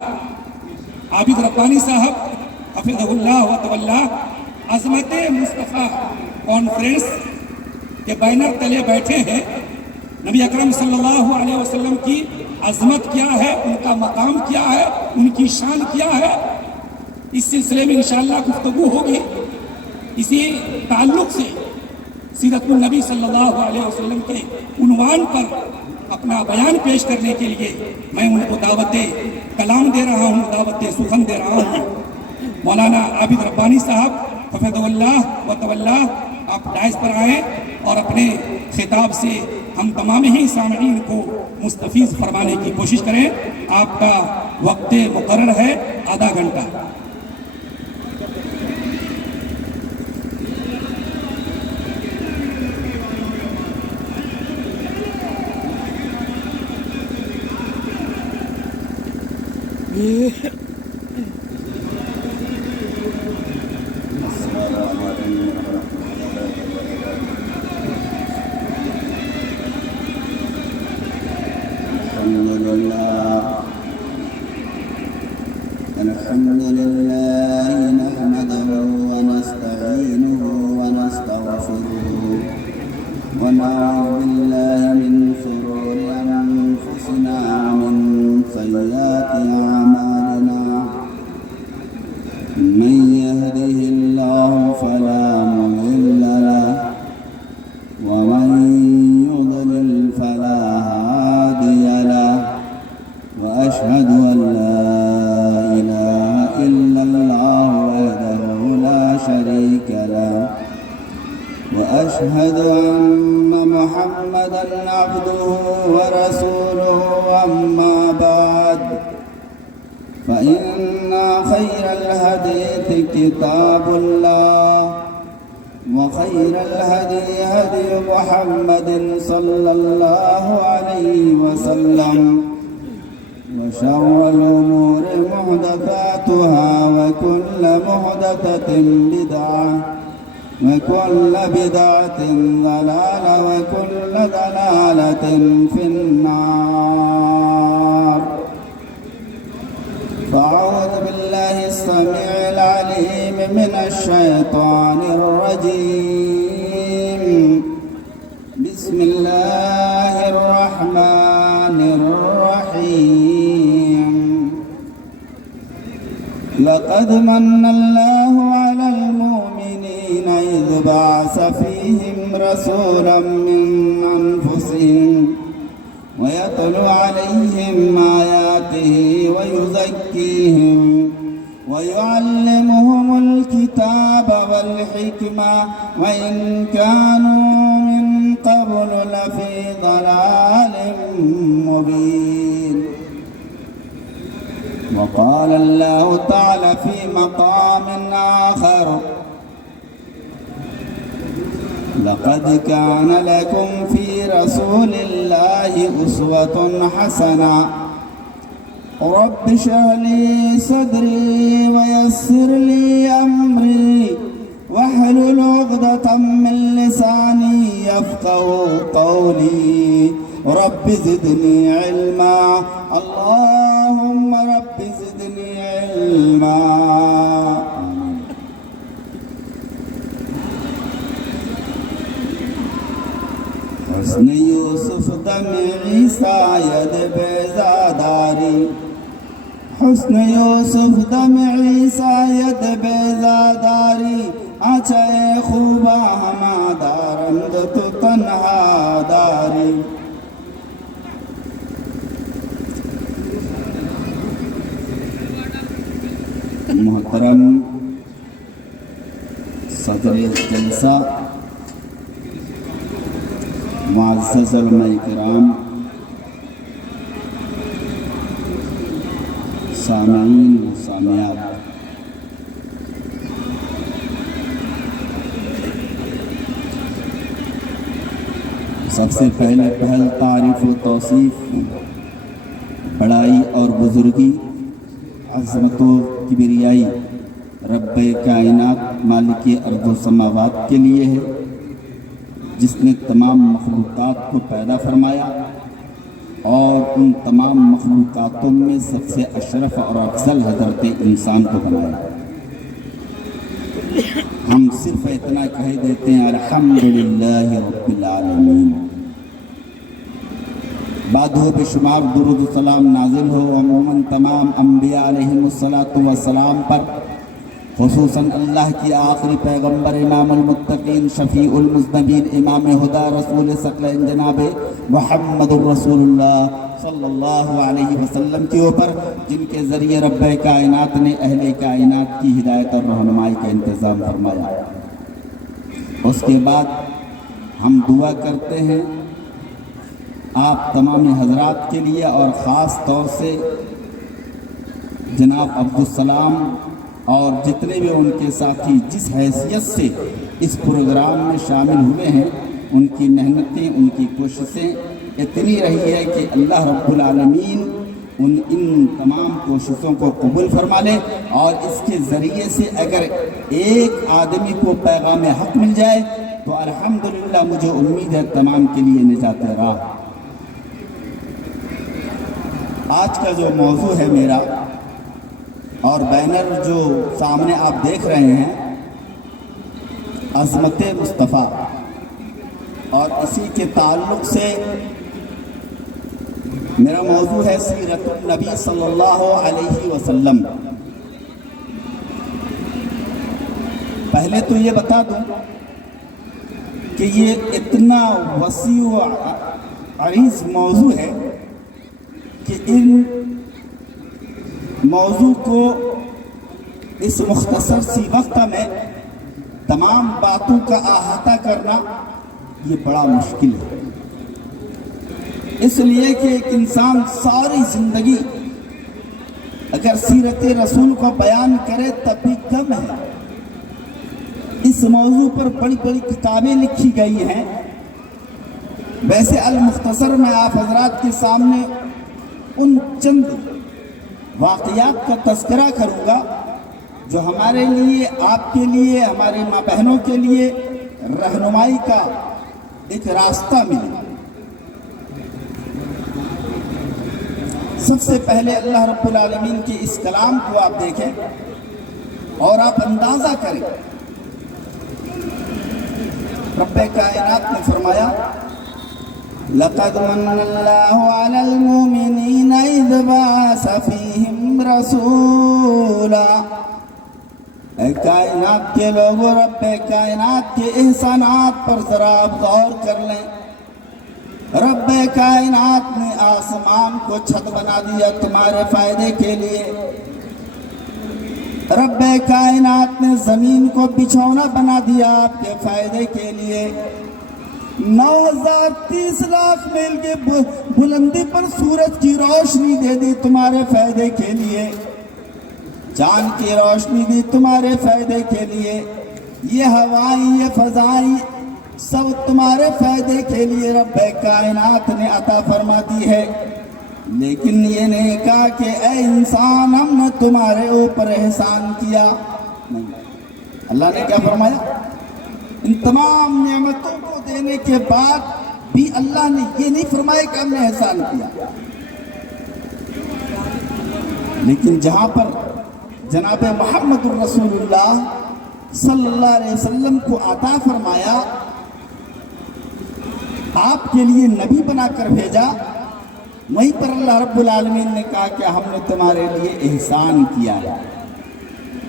عابد ربانی صاحب حفظہ اللہ و تولہ عظمت مصطفیٰ کانفرنس کے بینر تلے بیٹھے ہیں۔ نبی اکرم صلی اللہ علیہ وسلم کی عظمت کیا ہے، ان کا مقام کیا ہے، ان کی شان کیا ہے، اس سلسلے میں انشاءاللہ گفتگو ہوگی۔ اسی تعلق سے سیرت النبی صلی اللہ علیہ وسلم کے عنوان پر اپنا بیان پیش کرنے کے لیے میں ان کو دعوت کلام دے رہا ہوں، دعوت سخن دے رہا ہوں۔ مولانا عابد ربانی صاحب حفظہ اللہ و تولہ، آپ ڈائس پر آئیں اور اپنے خطاب سے ہم تمام ہی سامعین کو مستفیض فرمانے کی کوشش کریں۔ آپ کا وقت مقرر ہے آدھا گھنٹہ۔ الحمد لله نحمده ونستعينه ونستغفره ونعوذ بالله من شرور أنفسنا ومن سيئات أعمالنا من يهده الله فلا مضل له ومن يضلل فلا هادي له وأشهد أن لا إله إلا الله وحده لا شريك له وأشهد أن محمدا عبده ورسوله أما بعد فإن خير الحديث كتاب الله وخير الهدي هدي محمد صلى الله عليه وسلم وشر الأمور محدثاتها وكل محدثة بدعة وكل بدعة ضلالة وكل ضلالة في النار. فأعوذ بالله السميع العليم من الشيطان الرجيم. بسم الله الرحمن الرحيم. لقد من الله على المؤمنين إذ بعث فيهم رسولا من أنفسهم ويتلو عليهم آياته ويزكيهم ويعلمهم الكتاب والحكمة وإن كانوا من قبل لفي ضلال مبين. وقال الله تعالى في مقام آخر: لقد كان لكم في رسول الله أسوة حسنة. رب اشرح لي صدري ويسر لي أمري واحلل عقدة من لساني يفقهوا قولي. رب زدني علما، اللهم رب زدني علما. حسن یوسف دم عیسیٰ ید بیزاداری. حسن یوسف دم عیسیٰ ید بیزاداری. اچھے خوبا ہما دارند تو تنہا داری. محترم صدر جلسہ، معزز علماء کرام، سامعین و سامعات، سب سے پہلے تعریف و توصیف، بڑائی اور بزرگی، عظمت و کبریائی رب کائنات مالک ارض و سماوات کے لیے ہے، جس نے تمام مخلوقات کو پیدا فرمایا اور ان تمام مخلوقاتوں میں سب سے اشرف اور افضل حضرت انسان کو بنایا۔ ہم صرف اتنا کہہ دیتے ہیں الحمدللہ رب العالمین۔ بعد ہو بے شمار درود و سلام نازل ہو عموماً تمام انبیاء علیہم السلام پر، خصوصاً اللہ کی آخری پیغمبر امام المتقین شفیع المذنبین امام ہدا رسول ثقلین جناب محمد الرسول اللہ صلی اللہ علیہ وسلم کے اوپر، جن کے ذریعے رب کائنات نے اہل کائنات کی ہدایت اور رہنمائی کا انتظام فرمایا۔ اس کے بعد ہم دعا کرتے ہیں آپ تمام حضرات کے لیے، اور خاص طور سے جناب عبدالسلام اور جتنے بھی ان کے ساتھی جس حیثیت سے اس پروگرام میں شامل ہوئے ہیں، ان کی محنتیں، ان کی کوششیں اتنی رہی ہے کہ اللہ رب العالمین ان تمام کوششوں کو قبول فرما لے، اور اس کے ذریعے سے اگر ایک آدمی کو پیغام حق مل جائے تو الحمدللہ مجھے امید ہے تمام کے لیے نجات راہ۔ آج کا جو موضوع ہے میرا، اور بینر جو سامنے آپ دیکھ رہے ہیں، عظمت مصطفیٰ، اور اسی کے تعلق سے میرا موضوع ہے سیرت النبی صلی اللہ علیہ وسلم۔ پہلے تو یہ بتا دوں کہ یہ اتنا وسیع و عریض موضوع ہے کہ ان موضوع کو اس مختصر سی وقت میں تمام باتوں کا احاطہ کرنا یہ بڑا مشکل ہے، اس لیے کہ ایک انسان ساری زندگی اگر سیرت رسول کو بیان کرے تب بھی کم ہے۔ اس موضوع پر بڑی بڑی کتابیں لکھی گئی ہیں۔ ویسے المختصر میں آپ حضرات کے سامنے ان چند واقعات کا تذکرہ کروں گا جو ہمارے لیے، آپ کے لیے، ہمارے ماں بہنوں کے لیے رہنمائی کا ایک راستہ ملے۔ سب سے پہلے اللہ رب العالمین کے اس کلام کو آپ دیکھیں اور آپ اندازہ کریں۔ رب کائنات نے فرمایا لَقَدْ مَنَّ اللَّهُ عَلَى الْمُؤْمِنِينَ إِذْ بَعَثَ فِيهِمْ رَسُولًا۔ اے کائنات کے لوگوں، رب کائنات کے احسانات پر ذرا آپ غور کر لیں۔ رب کائنات نے آسمان کو چھت بنا دیا تمہارے فائدے کے لیے۔ رب کائنات نے زمین کو بچھونا بنا دیا آپ کے فائدے کے لیے۔ 9030 لاکھ میل کے بلندی پر سورج کی روشنی دے دی تمہارے فائدے کے لیے، چاند کی روشنی دی تمہارے فائدے کے لیے، یہ ہوائیں، یہ فضائیں سب تمہارے فائدے کے لیے رب کائنات نے عطا فرما دی ہے۔ لیکن یہ نہیں کہا کہ اے انسان ہم نے تمہارے اوپر احسان کیا، نہیں، اللہ نے کیا فرمایا؟ ان تمام نعمتوں کو دینے کے بعد بھی اللہ نے یہ نہیں فرمایا کہ ہم نے احسان کیا، لیکن جہاں پر جناب محمد الرسول اللہ صلی اللہ علیہ وسلم کو عطا فرمایا، آپ کے لیے نبی بنا کر بھیجا، وہیں پر اللہ رب العالمین نے کہا کہ ہم نے تمہارے لیے احسان کیا ہے۔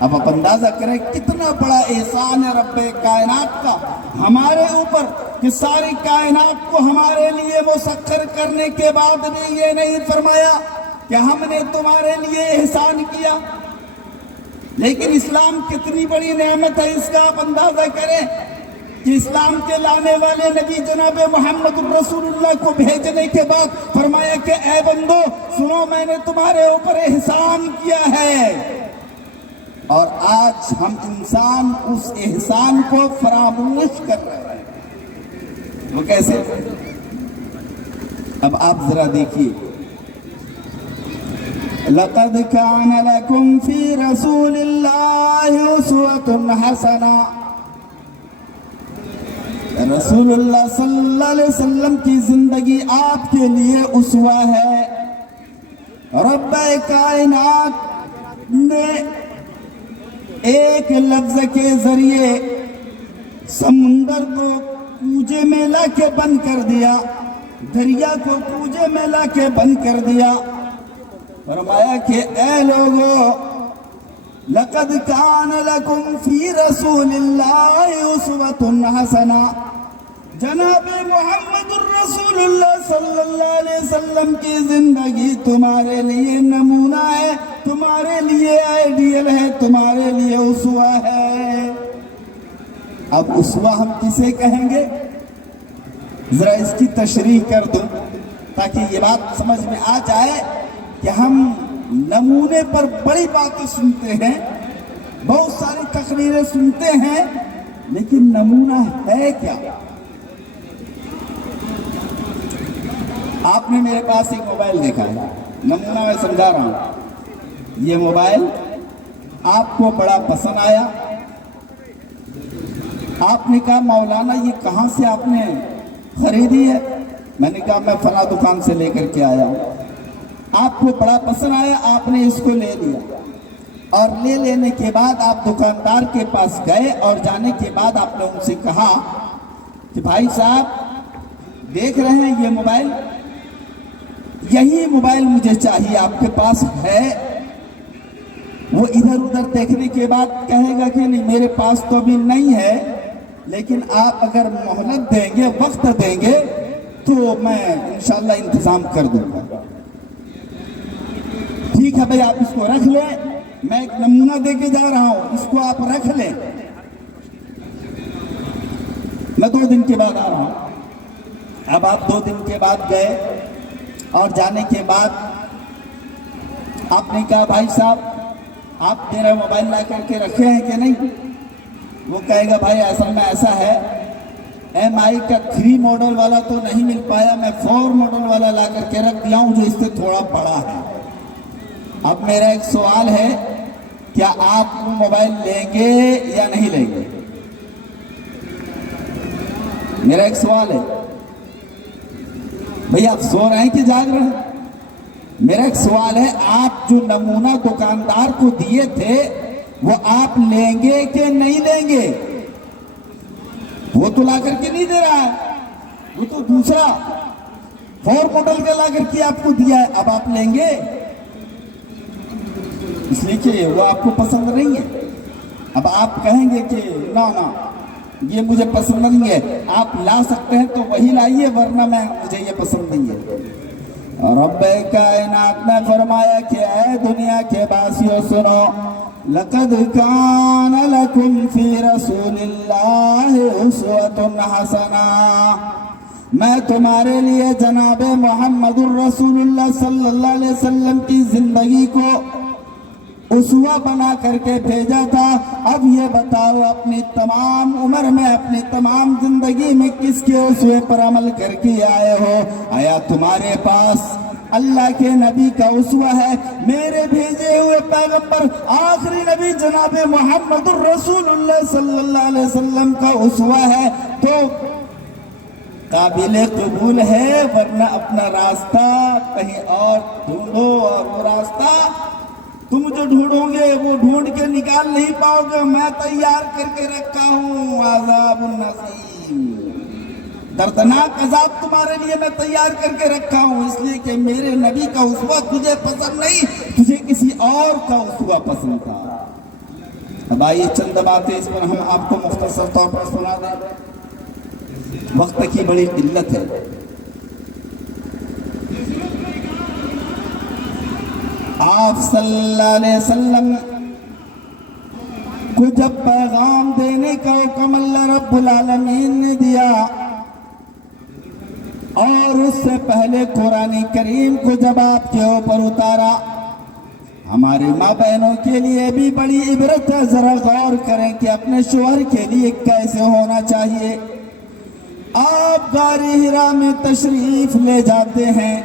اب آپ اندازہ کریں کتنا بڑا احسان ہے رب کائنات کا ہمارے اوپر، کہ ساری کائنات کو ہمارے لیے مسخر کرنے کے بعد بھی یہ نہیں فرمایا کہ ہم نے تمہارے لیے احسان کیا۔ لیکن اسلام کتنی بڑی نعمت ہے، اس کا آپ اندازہ کریں کہ اسلام کے لانے والے نبی جناب محمد الرسول اللہ کو بھیجنے کے بعد فرمایا کہ اے بندو سنو، میں نے تمہارے اوپر احسان کیا ہے، اور آج ہم انسان اس احسان کو فراموش کر رہے ہیں۔ وہ کیسے؟ اب آپ ذرا دیکھیے، لَقَدْ كَانَ لَكُمْ فِي رَسُولِ اللَّهِ أُسْوَةٌ حَسَنَةٌ۔ रसूलुल्लाह सल्लल्लाहु अलैहि वसल्लम की जिंदगी आपके लिए उसवा है। रब्बे कायनात ने एक लफ्ज के जरिए समुंदर को कूजे में लाके बंद कर दिया, दरिया को कूजे में लाके बंद कर दिया। फरमाया कि ऐ लोगों, लक़द कान लकुम फी रसूलिल्लाहि उस्वतुन हसना। जनाबे मुहम्मदुर रसूलुल्लाह सल्लल्लाहु अलैहि वसल्लम की जिंदगी तुम्हारे लिए नमूना है, तुम्हारे लिए आइडियल है, तुम्हारे लिए उसवा है। अब उसवा हम किसे कहेंगे, जरा इसकी तशरीह कर दूं ताकि ये बात समझ में आ जाए कि हम नमूने पर बड़ी बातें सुनते हैं, बहुत सारी तकरीरें सुनते हैं, लेकिन नमूना है क्या। आपने मेरे पास एक मोबाइल देखा है, नमूना मैं समझा रहा हूं। ये मोबाइल आपको बड़ा पसंद आया, आपने कहा मौलाना ये कहाँ से आपने खरीदी है। मैंने कहा मैं फला दुकान से लेकर के आया हूं। आपको बड़ा पसंद आया, आपने इसको ले लिया और ले लेने के बाद आप दुकानदार के पास गए और जाने के बाद आपने उनसे कहा कि भाई साहब देख रहे हैं ये मोबाइल, यही मोबाइल मुझे चाहिए, आपके पास है। वो इधर उधर देखने के बाद कहेगा कि नहीं मेरे पास तो अभी नहीं है, लेकिन आप अगर मोहलत देंगे, वक्त देंगे तो मैं इंशाल्लाह इंतजाम कर दूंगा। ठीक है भाई, आप इसको रख लें, मैं एक नमूना दे के जा रहा हूं, इसको आप रख लें, मैं 2 दिन के बाद आ रहा हूं। अब आप 2 दिन के बाद गए और जाने के बाद आपने कहा भाई साहब आप मेरा मोबाइल ला करके रखे हैं कि नहीं। वो कहेगा भाई असल में ऐसा है, MI का 3 मॉडल वाला तो नहीं मिल पाया, मैं 4 मॉडल वाला ला करके रख दिया हूं जो इससे थोड़ा बड़ा है। अब मेरा एक सवाल है, क्या आप वो मोबाइल लेंगे या नहीं लेंगे। मेरा एक सवाल है, भैया आप सो रहे हैं कि जाग रहे हैं। मेरा एक सवाल है, आप जो नमूना दुकानदार को दिए थे वो आप लेंगे कि नहीं लेंगे। वो तो ला करके नहीं दे रहा है, वो तो दूसरा 4 मॉडल का ला करके आपको दिया है, अब आप लेंगे। इसलिए कि वो आपको पसंद नहीं है। अब आप कहेंगे कि ना ना ये मुझे पसंद नहीं है, आप ला सकते हैं तो वही लाइए, वरना मुझे ये पसंद नहीं है। और रब्बे कायनात ने फरमाया कि ऐ दुनिया के वासियों सुनो, लक़द कान लकुम फी रसूलिल्लाहि उस्वतुन हसना। मैं तुम्हारे लिए जनाबे मुहम्मदुर रसूलुल्लाह सल्लल्लाहु अलैहि वसल्लम की जिंदगी को उसवा बना करके भेजा था। अब ये बताओ अपनी तमाम उम्र में, अपनी तमाम जिंदगी में किसके उसवे पर अमल करके आए हो। आया तुम्हारे पास अल्लाह के नबी का उसवा है, मेरे भेजे हुए पैगंबर आखिरी नबी जनाबे मुहम्मदुर रसूलुल्लाह सल्लल्लाहु अलैहि वसल्लम का उसवा है तो काबिल कबूल है, वरना अपना रास्ता कहीं और ढूंढो और वो रास्ता तुम जो ढूंढोगे वो ढूंढ के निकाल नहीं पाओगे। मैं तैयार करके रखा हूँ अज़ाबुन नज़ीम, दर्दनाक अज़ाब तुम्हारे लिए मैं तैयार करके रखा हूँ। इसलिए कि मेरे नबी का उसवा तुझे पसंद नहीं, तुझे किसी और का उसवा पसंद था। अब आइए चंद बातें इस पर हम आपको मुख्तसर तौर पर सुना दें, वक्त की बड़ी किल्लत है। आप सल्लल्लाहु अलैहि वसल्लम को जब पैगाम देने का हुक्म अल्लाह रब्बुल आलमीन ने दिया और उससे पहले कुरान करीम को जब आपके ऊपर उतारा, हमारी माँ बहनों के लिए भी बड़ी इबरत है। जरा गौर करें कि अपने शौहर के लिए कैसे होना चाहिए। आप गारे हिरा में तशरीफ ले जाते हैं,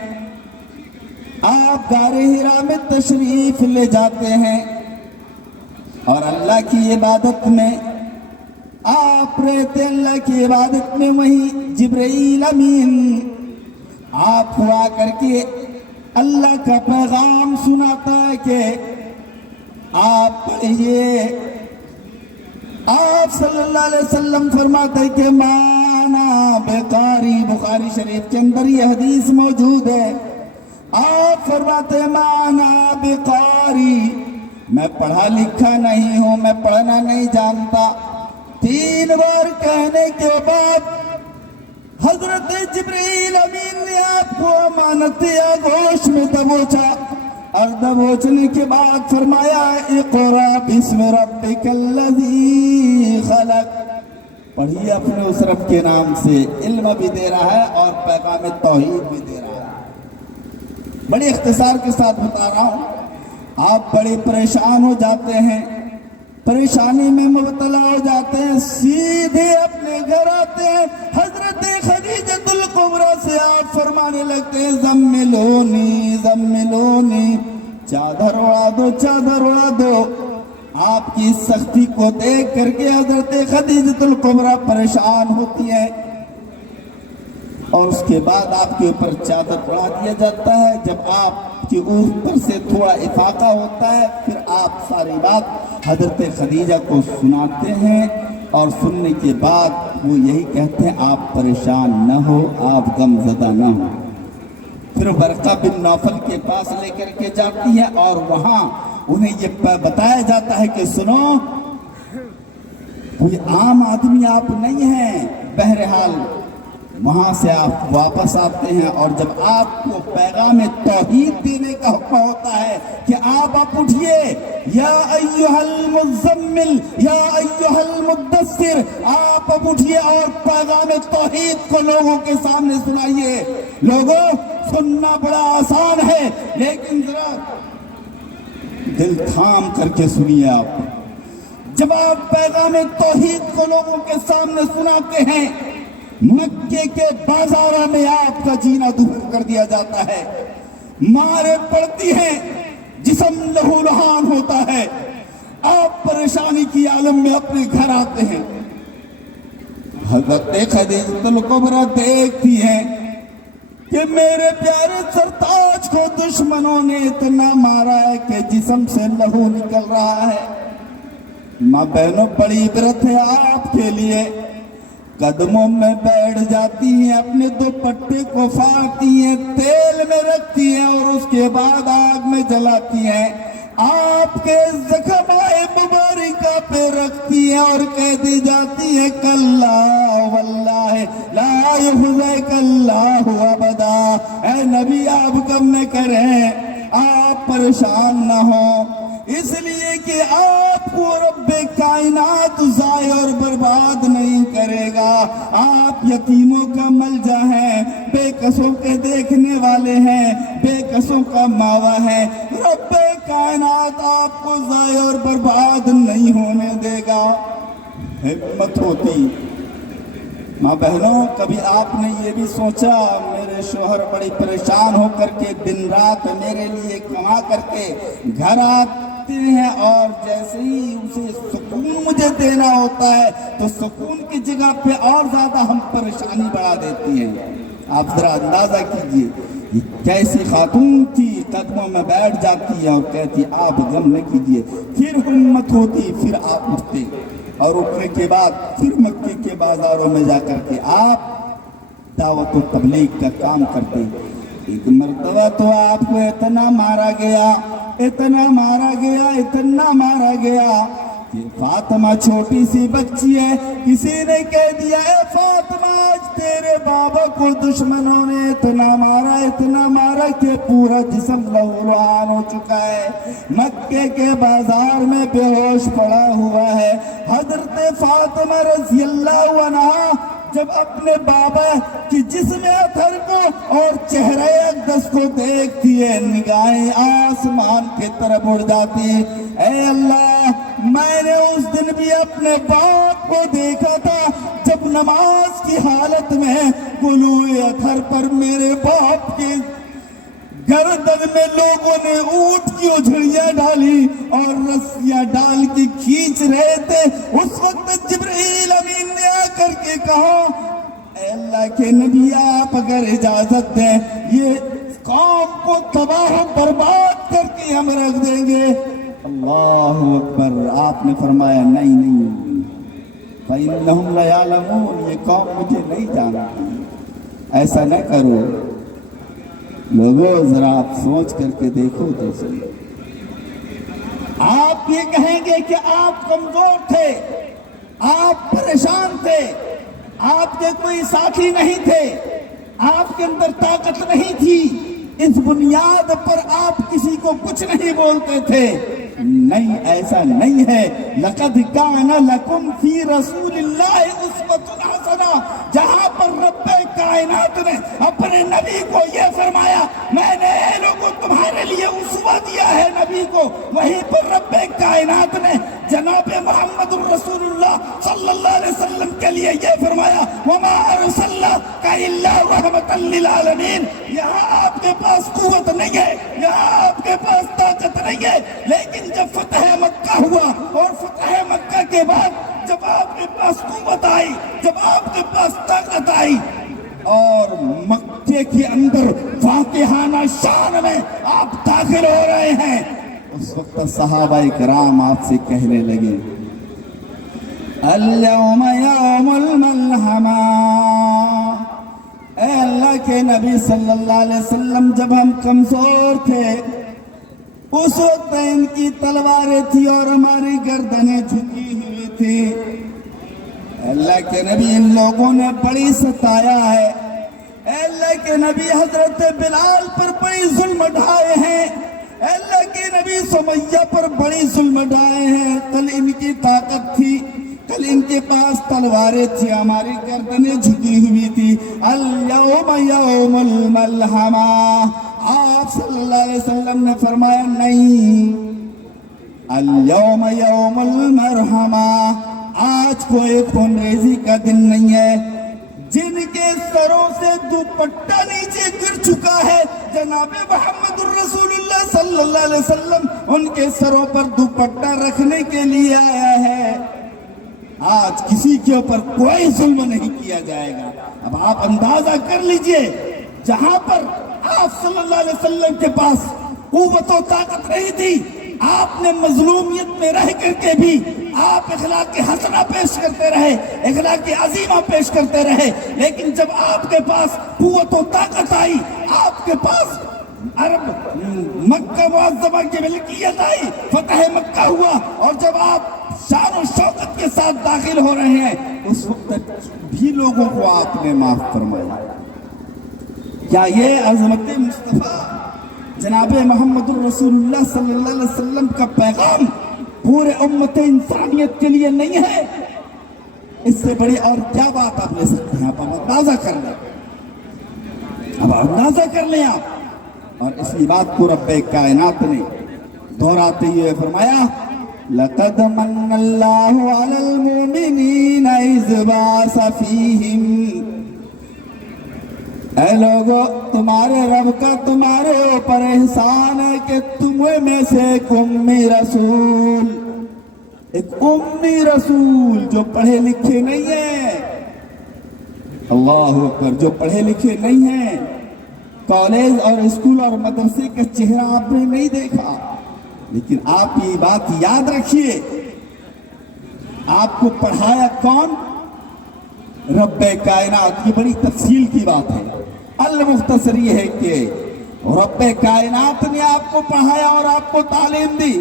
आप गारे हिरा में तशरीफ ले जाते हैं और अल्लाह की इबादत में आप रहते अल्लाह की इबादत में, वहीं जिब्रील अमीन आप हुआ करके अल्लाह का पैगाम सुनाता है कि आप पढ़िए। आप सल्लल्लाहु अलैहि वसल्लम फरमाते हैं कि माना बेकारी, बुखारी शरीफ के अंदर ये हदीस मौजूद है। आप फरमाते हैं माना बेकारी, मैं पढ़ा लिखा नहीं हूं, मैं पढ़ना नहीं जानता। 3 बार कहने के बाद हजरत जिब्रील अमीन ने आपको अमानत आगोश में दबोचा और दबोचने के बाद फरमाया इक़रा बिस्मि रब्बिकल्लज़ी खलक, पढ़िए अपने उस रब के नाम से। इल्म भी दे रहा है और पैगाम तौहीद भी दे रहा है। बड़े इख्तिसार के साथ बता रहा हूं, आप बड़े परेशान हो जाते हैं, परेशानी में मुब्तला हो जाते हैं, सीधे अपने घर आते हैं। हजरत खदीजतुल कुबरा से आप फरमाने लगते हैं ज़म्मिलूनी ज़म्मिलूनी, चादर उड़ा दो चादर उड़ा दो। आपकी इस सख्ती को देख करके हजरत खदीजतुल कुबरा परेशान होती है और उसके बाद आपके ऊपर चादर उड़ा दिया जाता है। जब आपके ऊपर से थोड़ा इफाका होता है, फिर आप सारी बात हजरत खदीजा को सुनाते हैं और सुनने के बाद वो यही कहते हैं आप परेशान न हो, आप गमज़दा न हो। फिर बरका बिन नौफल के पास लेकर के जाती है और वहां उन्हें ये बताया जाता है कि सुनो, कोई आम आदमी आप नहीं हैं। बहरहाल वहां से आप वापस आते हैं और जब आपको पैगाम तौहीद देने का हुक्म होता है कि आप उठिए, या अय्युहल मुज़म्मिल या अय्युहल मुद्दस्सिर, आप अब उठिए और पैगाम तौहीद को लोगों के सामने सुनाइए। लोगों, सुनना बड़ा आसान है, लेकिन जरा दिल थाम करके सुनिए। आप जब आप पैगाम तौहीद को लोगों के सामने सुनाते हैं, मक्के के बाजारों में आपका जीना दूर कर दिया जाता है, मारे पड़ती हैं, जिस्म लहूलुहान होता है, आप परेशानी की आलम में अपने घर आते हैं। हज़रत खदीजतुल कुबरा देखती हैं कि मेरे प्यारे सरताज को दुश्मनों ने इतना मारा है कि जिस्म से लहू निकल रहा है। माँ बहनों, बड़ी इबरत है आपके लिए। कदमों में बैठ जाती हैं, अपने दुपट्टे को फाड़ती हैं, तेल में रखती हैं और उसके बाद आग में जलाती हैं। आपके ज़ख्म मुबारका पे रखती हैं और कह दी जाती है कल्ला वल्लाहि ला युहज़िकल्लाहु अबदा। ऐ नबी, आप गम न करें, आप परेशान न हो, इसलिए कि आपको रब्बे कायनात ज़ाय और बर्बाद नहीं करेगा। आप यतीमों का मलजा हैं, बेकसों के देखने वाले हैं, बेकसों का मावा है। रब्बे कायनात आपको ज़ाय और बर्बाद नहीं होने देगा। हिम्मत होती माँ बहनों, कभी आपने ये भी सोचा मेरे शोहर बड़ी परेशान होकर के दिन रात मेरे लिए कमा करके घर आते हैं और जैसे ही उसे सुकून मुझे देना होता है तो सुकून की जगह पे और ज्यादा हम परेशानी बढ़ा देती हैं। आप जरा अंदाजा कीजिए, ये कैसी खातून थी, कदमों में बैठ जाती है और कहती आप गम न कीजिए। फिर हिम्मत होती, फिर आप उठते और उठने के बाद फिर मक्के के बाजारों में जाकर के आप दावत और तबलीग का काम करते। एक मर्तबा तो आपको इतना मारा गया, इतना मारा गया, इतना मारा गया कि फातिमा छोटी सी बच्ची है, किसी ने कह दिया है फातिमा आज तेरे बाबा को दुश्मनों ने इतना मारा कि पूरा जिस्म लहूलुहान हो चुका है, मक्के के बाजार में बेहोश पड़ा हुआ है। हजरत फातिमा रज़ियल्लाहु अन्हा जब अपने बाबा की जिस्म अतहर को और चेहरे अक़दस को देखती है, निगाहें आसमान की तरफ उड़ जाती है। ऐ अल्लाह, मैंने उस दिन भी अपने बाप को देखा था जब नमाज की हालत में गुलूए अतहर पर मेरे बाप के गर्दन में लोगों ने ऊंट की उझड़ियां डाली और रस्सियां डाल के खींच रहे थे। उस वक्त जिब्रील अमीन ने आकर के कहा, ऐ अल्लाह के नबी आप अगर इजाजत दें ये कौम को तबाह बर्बाद करके हम रख देंगे। अल्लाहु अकबर। आपने फरमाया नहीं नहीं, फइन्नहुम ला यालमून, ये कौम मुझे नहीं जानती, ऐसा न करो। लोगों जरा आप सोच करके देखो तो सही। आप ये कहेंगे कि आप कमजोर थे, आप परेशान थे, आपके कोई साथी नहीं थे, आपके अंदर ताकत नहीं थी, इस बुनियाद पर आप किसी को कुछ नहीं बोलते थे। नहीं, ऐसा नहीं है। लक़द काना लकुम फी रसूलिल्लाहि उस्वतुन हसना, जहां पर रब्बे कायनात ने अपने नबी को यह फरमाया, मैंने लोगों तुम्हारे लिए उसवा दिया है नबी को, वहीं पर रब्बे कायनात ने जनाब मोहम्मद रसूलुल्लाह सल्लल्लाहु अलैहि वसल्लम के लिए यह फरमाया, वमा अरसलनाका इल्ला रहमतल लिल आलमीन। यहाँ आपके पास कुव्वत नहीं है, यहाँ आपके पास ताकत नहीं है, लेकिन जब फतह मक्का हुआ और फतह मक्का के बाद जब आपके पास कुव्वत आई, जब आपके पास ताकत आई और मक्के के अंदर फातिहाना शान में आप दाखिल हो रहे हैं, उस वक्त सहाबाए किराम आपसे कहने लगे, अल-यौम यौमुल मलहमा। ऐ अल्लाह के नबी सल्लल्लाहु अलैहि वसल्लम, जब हम कमजोर थे उस वक्त इनकी तलवारें थी और हमारी गर्दनें झुकी हुई थी। अल्लाह के नबी, इन लोगों ने बड़ी सताया है। अल्लाह के नबी, हजरत बिलाल पर बड़ी जुल्म ढाए हैं। अल्लाह के नबी, सुमैया पर बड़ी जुल्म ढाए हैं। कल इनकी ताकत थी, कल इनके पास तलवारें थी, हमारी गर्दनें झुकी हुई थी। अल-यौम यौमुल मलहमा। आप सल्लल्लाहु अलैहि वसल्लम ने फरमाया, नहीं, अल-यौम यौमुल मरहमा, आज कोई खूनरेजी का दिन नहीं है। जिनके सरों से दुपट्टा नीचे गिर चुका है, जनाबे मोहम्मद रसूलुल्लाह सल्लल्लाहु अलैहि वसल्लम उनके सरों पर दुपट्टा रखने के लिए आया है। आज किसी के ऊपर कोई जुल्म नहीं किया जाएगा। अब आप अंदाजा कर लीजिए, जहां पर आप सल्लल्लाहु अलैहि वसल्लम के पास कुव्वत और ताकत नहीं थी, आपने मजलूमियत में रह करके भी आप इखलाक हसना पेश करते रहे, इखलाक अजीमा पेश करते रहे। लेकिन जब आपके पास कुव्वत और ताकत आई, आपके पास अरब मक्का मुअज़्ज़मा की मिल्कियत आई, फतह मक्का हुआ, और जब आप शान और शौकत के साथ दाखिल हो रहे हैं, उस वक्त भी लोगों को आपने माफ फरमाया। क्या ये अज़मत मुस्तफ़ा जनाब मोहम्मद रसूलुल्लाह सल्लल्लाहु अलैहि वसल्लम का पैगाम पूरे उम्मत इंसानियत के लिए नहीं है? इससे बड़ी और क्या बात आप ले सकते हैं? आप अंदाजा कर लें, अब अंदाजा कर लें आप। और इसी बात को रब्बे कायनात ने दोहराते हुए फरमाया, लक़द मन्नल्लाहु अलल मुमिनीना इज़ बअस फ़ीहिम। ऐ लोगों, तुम्हारे रब का तुम्हारे ऊपर एहसान है कि तुम्हें में से एक उम्मी रसूल जो पढ़े लिखे नहीं है, अल्लाह अकबर, जो पढ़े लिखे नहीं है, कॉलेज और स्कूल और मदरसे का चेहरा आपने नहीं देखा, लेकिन आप ये बात याद रखिए, आपको पढ़ाया कौन? रब्बे कायनात। की बड़ी तफसील की बात है। अल मुख्तसर ये है कि रब्बे कायनात ने आपको पढ़ाया और आपको तालीम दी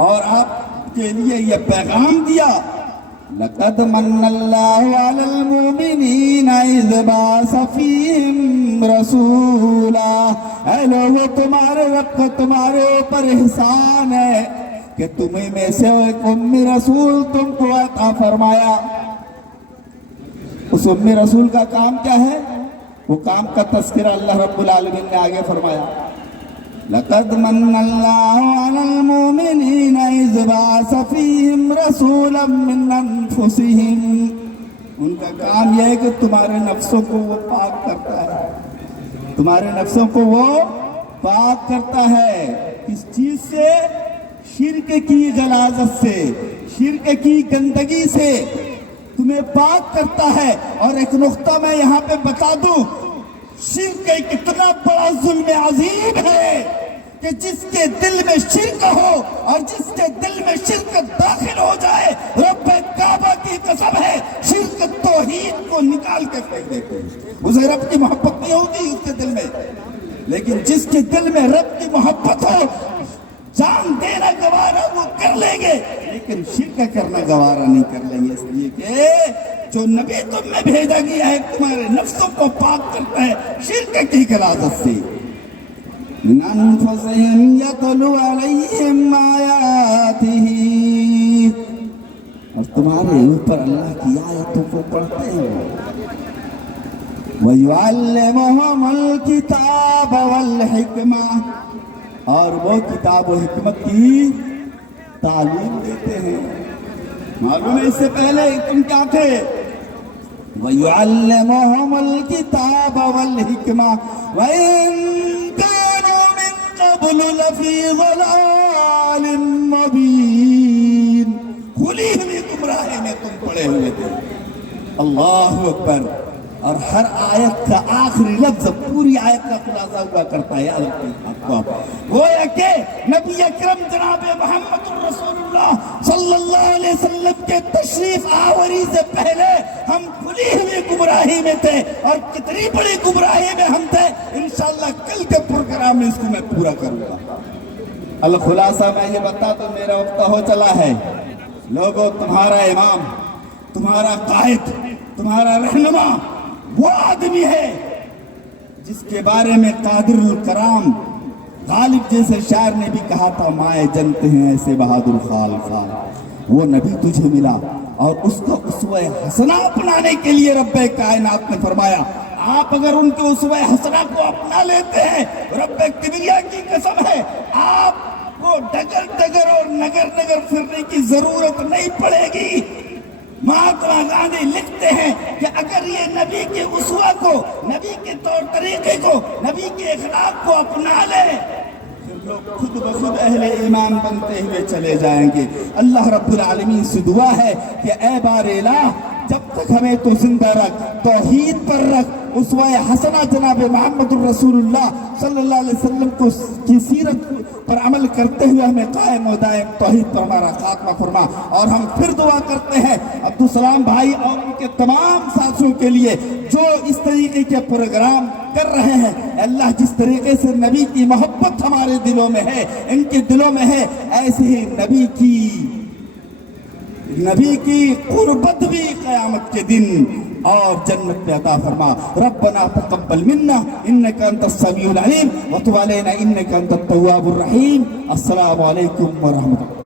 और आपके लिए ये पैगाम दिया, लक़द मन्नल्लाहु अलल मुमिनीना इज़ बअस फ़ीहिम रसूला। ऐ लोगों, तुम्हारे रब का तुम्हारे ऊपर एहसान है कि तुम्हें में से एक उम्मी रसूल तुमको अता फरमाया। उस उम्मी रसूल का काम क्या है? वो काम का तज़किरा अल्लाह रब्बुल आलमीन ने आगे फरमाया, लक़द मन्नल्लाहु अलल मुमिनीना इज़ बअस फ़ीहिम रसूलन मिन अनफुसिहिम। उनका काम यह है कि तुम्हारे नफ्सों को वो पाक करता है, तुम्हारे नफ्सों को वो पाक करता है। किस चीज से? शिर्क की गलाजत से, शिर्क की गंदगी से तुम्हें पाक करता है। और एक नुक्ता मैं यहाँ पे बता दूं, शिर्क एक इतना बड़ा जुल्म अजीम है कि जिसके दिल में शिर्क हो और जिसके दिल में शिर्क दाखिल हो जाए, रब काबा की कसम है, शिर्क तौहीद को निकाल के फेंक देते हैं। उसे रब की मोहब्बत नहीं होती उसके दिल में, लेकिन जिसके दिल में रब की मोहब्बत हो, जान देना गवारा वो कर लेंगे, लेकिन शिर्क करना गवारा नहीं कर लेंगे। इसलिए कि जो नबी तुम में भेजा गया है तुम्हारे नफ्सों को पाक करता है शिर्क की गलाजत से। मिन अनफुसिहिम यतलू अलैहिम आयातिही, और तुम्हारे ऊपर अल्लाह की आयतों को पढ़ते हैं। वयुअल्लिमुहुमुल किताब वल हिकमा, और वो किताब और हिकमत की तालीम देते हैं। मालूम है इससे पहले तुम क्या थे? वयुअल्लिमुहुमुल किताब वल हिकमा व इन कानू मिन क़ब्लु लफ़ी ज़लालिम मुबीन। खुली हुई गुमराही में तुम पड़े हुए थे। अल्लाहु अकबर। और हर आयत का आखिरी लफ्ज पूरी आयत का खुलासा हुआ करता है। याद रखिए आपको, गोया के नबी अकरम जनाब मोहम्मद रसूलुल्लाह सल्लल्लाहु अलैहि वसल्लम के तशरीफ आवरी से पहले हम खुली हुई गुमराही में थे, और कितनी बड़ी गुमराही में हम थे, इंशाअल्लाह कल के प्रोग्राम में इसको मैं पूरा करूंगा। अल खुलासा मैं ये बता तो मेरा वक्त हो चला है। लोगों, तुम्हारा इमाम, तुम्हारा कायद, तुम्हारा रहनुमा वो आदमी है जिसके बारे में कादिरुल कराम गालिब जैसे शायर ने भी कहा था, माए जनते हैं ऐसे बहादुर खाल खाल। वो नबी तुझे मिला और उसको उसवे हसना अपनाने के लिए रब्बे कायनात ने फरमाया, आप अगर उनके उसवे हसना को अपना लेते हैं, रब्बे किबरिया की कसम है, आपको डगर डगर और नगर नगर फिरने की जरूरत नहीं पड़ेगी। महात्मा गांधी लिखते हैं कि अगर ये नबी के उसवा को, नबी के तौर तरीके को, नबी के अखलाक को अपना ले, फिर लोग खुद ब खुद अहले ईमान बनते हुए चले जाएंगे। अल्लाह रब्बुल आलमीन से दुआ है कि ए बारे इलाह, जब तक हमें तो जिंदा रख, तौहीद पर रख, उसवा हसना जनाब मोहम्मदुर रसूलुल्लाह सल्लल्लाहु अलैहि वसल्लम को की सीरत पर अमल करते हुए हमें कायम व दायम तौहीद पर हमारा खात्मा फरमा। और हम फिर दुआ करते हैं अब्दुल सलाम भाई और उनके तमाम साथियों के लिए जो इस तरीके के प्रोग्राम कर रहे हैं। अल्लाह जिस तरीके से नबी की मोहब्बत हमारे दिलों में है, इनके दिलों में है, ऐसे ही नबी की कुर्बत भी क़यामत के दिन और जन्नत पे अता फरमा। रब्बना तक़ब्बल मिन्ना इन्नका अंतस समीउल अलीम व तुब अलैना इन्नका अंतत तव्वाबुर रहीम। अस्सलामु अलैकुम व रहमतुल्लाह।